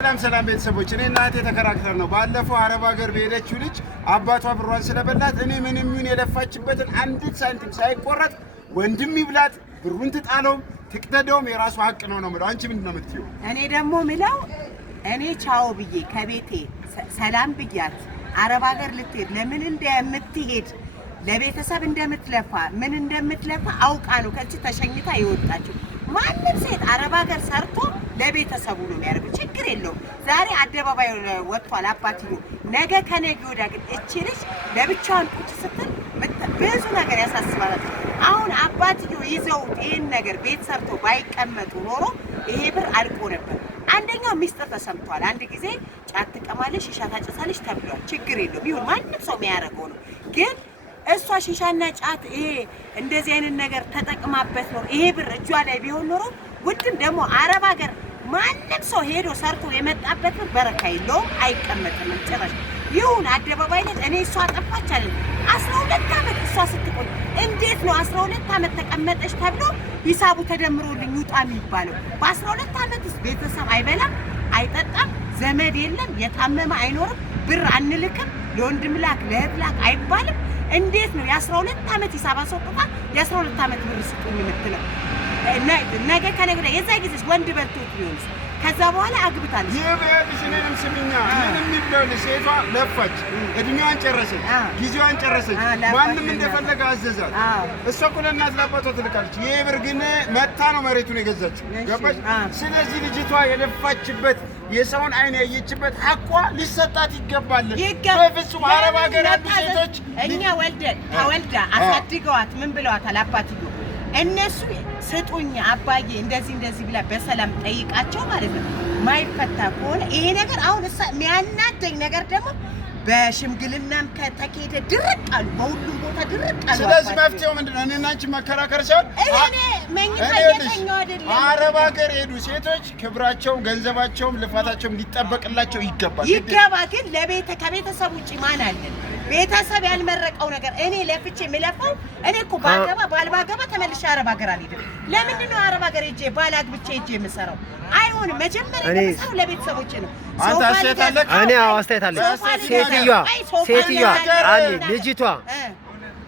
ሰላም ቤተሰቦች እኔ እናቴ ተከራክተር ነው ባለፈው አረብ ሀገር በሄደችው ልጅ አባቷ ብሯን ስለበላት እኔ ምንም ይሁን የለፋችበትን አንዲት ሳንቲም ሳይቆረጥ ወንድም ይብላት ብሩን ትጣለው ትቅደደውም የራሱ ሀቅ ነው ነው ማለት አንቺ ምንድነው የምትይው? እኔ ደግሞ ምለው እኔ ቻው ብዬ ከቤቴ ሰላም ብያት አረብ ሀገር ልትሄድ ለምን እንደምትሄድ ለቤተሰብ እንደምትለፋ ምን እንደምትለፋ አውቃ ነው ከዚህ ተሸኝታ ይወጣችሁ። ማንም ሴት አረብ ሀገር ሰርቶ ለቤተሰቡ ነው የሚያደርገው። ችግር የለውም። ዛሬ አደባባይ ወጥቷል አባትዮ። ነገ ከነገ ወዲያ ግን እቺ ልጅ ለብቻዋን ቁጭ ስትል ብዙ ነገር ያሳስባል። አሁን አባትዮ ይዘው ይሄን ነገር ቤት ሰርቶ ባይቀመጡ ኖሮ ይሄ ብር አልቆ ነበር። አንደኛው ሚስጥር ተሰምቷል። አንድ ጊዜ ጫት ትቀማለሽ፣ ሺሻ ታጨሳለሽ ተብሏል። ችግር የለውም። ይሁን ማንም ሰው የሚያደርገው ነው። ግን እሷ ሺሻና ጫት ይሄ እንደዚህ አይነት ነገር ተጠቅማበት ነው ይሄ ብር እጇ ላይ ቢሆን ኖሮ ውድም ደግሞ አረብ ሀገር ማንም ሰው ሄዶ ሰርቶ የመጣበት ብር በረካ የለውም፣ አይቀመጥም ጭራሽ። ይሁን አደባባይ ላይ እኔ እሷ አጠፋች አይደል 12 አመት እሷ ስትቆይ እንዴት ነው 12 አመት ተቀመጠች ተብሎ ሂሳቡ ተደምሮልኝ ውጣ የሚባለው? በ12 አመትስ ቤተሰብ አይበላም አይጠጣም፣ ዘመድ የለም፣ የታመመ አይኖርም፣ ብር አንልክም፣ ለወንድም ላክ ለእህት ላክ አይባልም። እንዴት ነው የ12 አመት ሂሳብ አስወጥታ የ12 አመት ብር ስጡኝ የምትለው? ነገ ከነገ የዛ ጊዜ ወንድ በልቶት ቢሆንስ? ከዛ በኋላ አግብታለች። ይሄብሽ እኔንም ስሚኛ ምንም ይብለው ሴቷ ለፋች፣ እድሜዋን ጨረሰች፣ ጊዜዋን ጨረሰች፣ ማንም እንደፈለገ አዘዛት። እሷ እኮ ለእናት ለአባቷ ትልካለች። ይሄ ብር ግን መታ ነው መሬቱን የገዛችው። ገባሽ? ስለዚህ ልጅቷ የለፋችበት የሰውን አይን ያየችበት ሐቋ ሊሰጣት ይገባል። በፍጹም አረብ ሀገር ያሉ ሴቶች እኛ ወልደን ተወልዳ አሳድገዋት ምን ብለዋታል አባትዮ? እነሱ ስጡኝ አባዬ እንደዚህ ብላ በሰላም ጠይቃቸው ማለት ነው። ማይፈታ ከሆነ ይሄ ነገር አሁን የሚያናደኝ ነገር ደግሞ በሽምግልናም ከተኬደ ድርቅ አሉ፣ በሁሉም ቦታ ድርቅ አሉ። ስለዚህ መፍትሄው ምንድነው? እኔና አንቺ መከራከር ሳይሆን እኔ መኝታ እየተኛሁ አይደለም። አረብ ሀገር ሄዱ ሴቶች ክብራቸውም ገንዘባቸውም ልፋታቸውም ሊጠበቅላቸው ይገባል። ግን ከቤተሰብ ውጪ ማን አለ? ቤተሰብ ያልመረቀው ነገር እኔ ለፍቼ የምለፋው እኔ እኮ ባልባገባ ተመልሼ አረብ ሀገር አልሄድም። ለምንድን ነው አረብ ሀገር ሄጄ ባላግብቼ ሄጄ የምሰራው? አይሆንም። መጀመሪያ የምሰራው ለቤተሰቦቼ ነው። አንተ አስተያየት አለህ? እኔ አስተያየት አለኝ። ሴትዮዋ ልጅቷ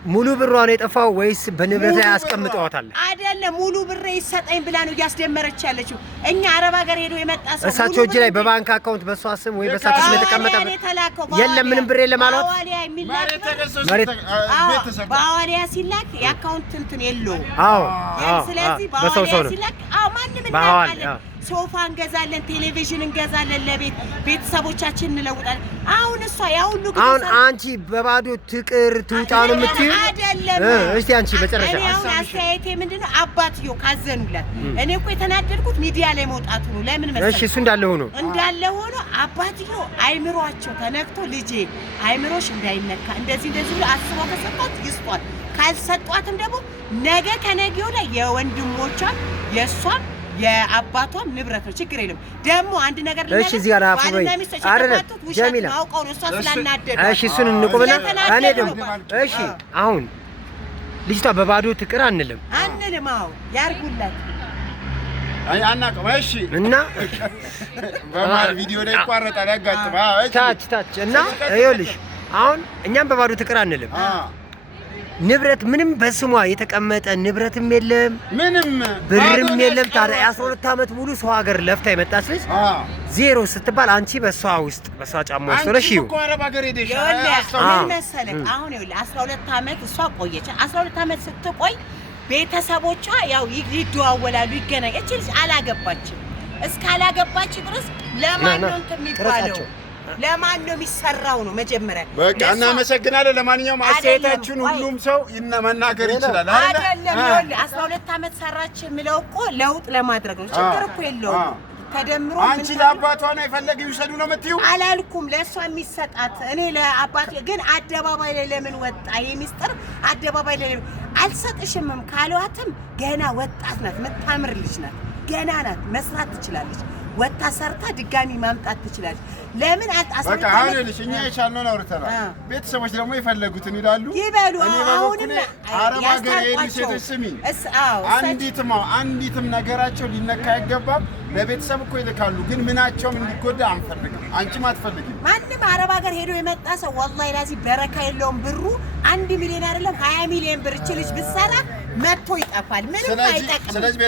ሙሉ ብሯን የጠፋው ወይስ በንብረት ላይ አስቀምጠዋታል? አይደለም ሙሉ ብሬ ይሰጠኝ ብላ ነው እያስደመረች ያለችው። እኛ አረብ ሀገር ሄዶ የመጣ ሰው እሳቸው እጅ ላይ በባንክ አካውንት በሷ ስም ወይ በሳቸው ስም የተቀመጠ የለም፣ ምንም ብር የለም አሏት። በአዋሊያ ሲላክ የአካውንት እንትን የለውም። ስለዚህ በሰው ሰው ነው ሲላክ ማንም እናውቃለን። ሶፋ እንገዛለን፣ ቴሌቪዥን እንገዛለን፣ ለቤት ቤተሰቦቻችን እንለውጣለን። አሁን እሷ ያ ሁሉ ግን አሁን አንቺ በባዶ ትቅር ትውጣ ነው የምትይው? አይደለም። እስቲ አንቺ መጨረሻ እኔ አሁን አስተያየቴ ምንድነው? አባትዮ ካዘኑላት እኔ እኮ የተናደድኩት ሚዲያ ላይ መውጣቱ ነው። ለምን መሰለሽ? እሺ እሱ እንዳለ ሆኖ አባትዮ አይምሯቸው ተነክቶ ልጄ አይምሮሽ እንዳይነካ እንደዚህ ብሎ አስበው ከሰጧት ይስጧት፣ ካልሰጧትም ደግሞ ነገ ከነገ ወዲያ የወንድሞቿም የሷም የአባቷም ንብረት ነው። ችግር የለም። ደግሞ አንድ ነገር እሺ፣ እዚህ ጋር አፍበይ አይደለም ጀሚላ አውቀው ነው እሷ ስላናደደ። እሺ፣ እሱን እንቁብና እኔ ደግሞ እሺ፣ አሁን ልጅቷ በባዶ ትቅር አንልም። አዎ ያርጉላት። አናውቅም። እሺ፣ እና በማር ቪዲዮ ላይ ይቋረጣል ያጋጥማል። ታች እና ይኸውልሽ አሁን እኛም በባዶ ትቅር አንልም። ንብረት ምንም በስሟ የተቀመጠ ንብረትም የለም፣ ምንም ብርም የለም። ታዲያ 12 አመት ሙሉ ሰው ሀገር ለፍታ የመጣች ልጅ ዜሮ ስትባል አንቺ በሷ ጫማ ውስጥ ሆነሽ ይኸው አረብ ሀገር ሄደሽ ምን መሰለህ አሁን ይኸውልህ 12 አመት እሷ ቆየች። 12 አመት ስትቆይ ቤተሰቦቿ ያው ይደዋወላሉ፣ ይገናኛሉ። እቺ ልጅ አላገባችም። እስካላገባች ድረስ ለማን ነው የሚባለው? ለማን ነው የሚሰራው ነው መጀመሪያ። በቃ እናመሰግናለን። ለማንኛውም አስተያየታችሁን ሁሉም ሰው መናገር ይችላል አይደለም? ይኸውልህ 12 አመት ሰራች የሚለው እኮ ለውጥ ለማድረግ ነው። ችግር እኮ የለውም። ተደምሮ አንቺ ለአባቷ ነው የፈለገው ይውሰዱ ነው የምትይው? አላልኩም። ለእሷ የሚሰጣት እኔ ለአባቷ ግን አደባባይ ላይ ለምን ወጣ ይሄ ሚስጥር? አደባባይ ላይ አልሰጥሽምም ካሏትም ገና ወጣት ናት፣ የምታምር ልጅ ናት፣ ገና ናት፣ መስራት ትችላለች። ወታ ሰርታ ድጋሚ ማምጣት ትችላለች። ለምን በቃ አሁንልሽ እኛ የቻልነውን አውርተናል። ቤተሰቦች ደግሞ የፈለጉትን ይላሉ ይበሉ። አሁንም አረብ ሀገር የሄዱ ሴቶች ስሚኝ፣ አንዲትም ነገራቸው ሊነካ አይገባም። ለቤተሰብ እኮ ይልካሉ፣ ግን ምናቸውም እንዲጎዳ አንፈልግም። አንቺም አትፈልጊም። ማንም አረብ ሀገር ሄዶ የመጣ ሰው ወላሂ ላዚ በረካ የለውም። ብሩ 1 ሚሊዮን አይደለም 20 ሚሊዮን ብር እቺ ልጅ ብትሰራ መጥቶ ይጠፋል። ምንም አይጠቅም።